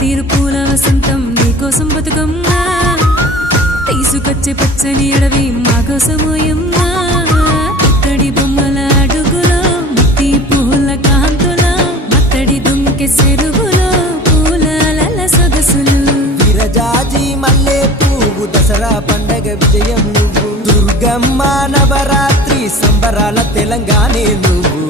తీరు పూల వసంతం నీకోసం బతుకమ్మా తీసుకొచ్చే పచ్చని అడవి మా కోసమోయమ్మా ఇక్కడి బొమ్మల అడుగులో మట్టి పూల కాంతులో మత్తడి దుంకె చెరువులో పూల సొగసులు విరజాజి మల్లె పువ్వు దసరా పండగ విజయం నువ్వు దుర్గమ్మ నవరాత్రి సంబరాల తెలంగాణే నువ్వు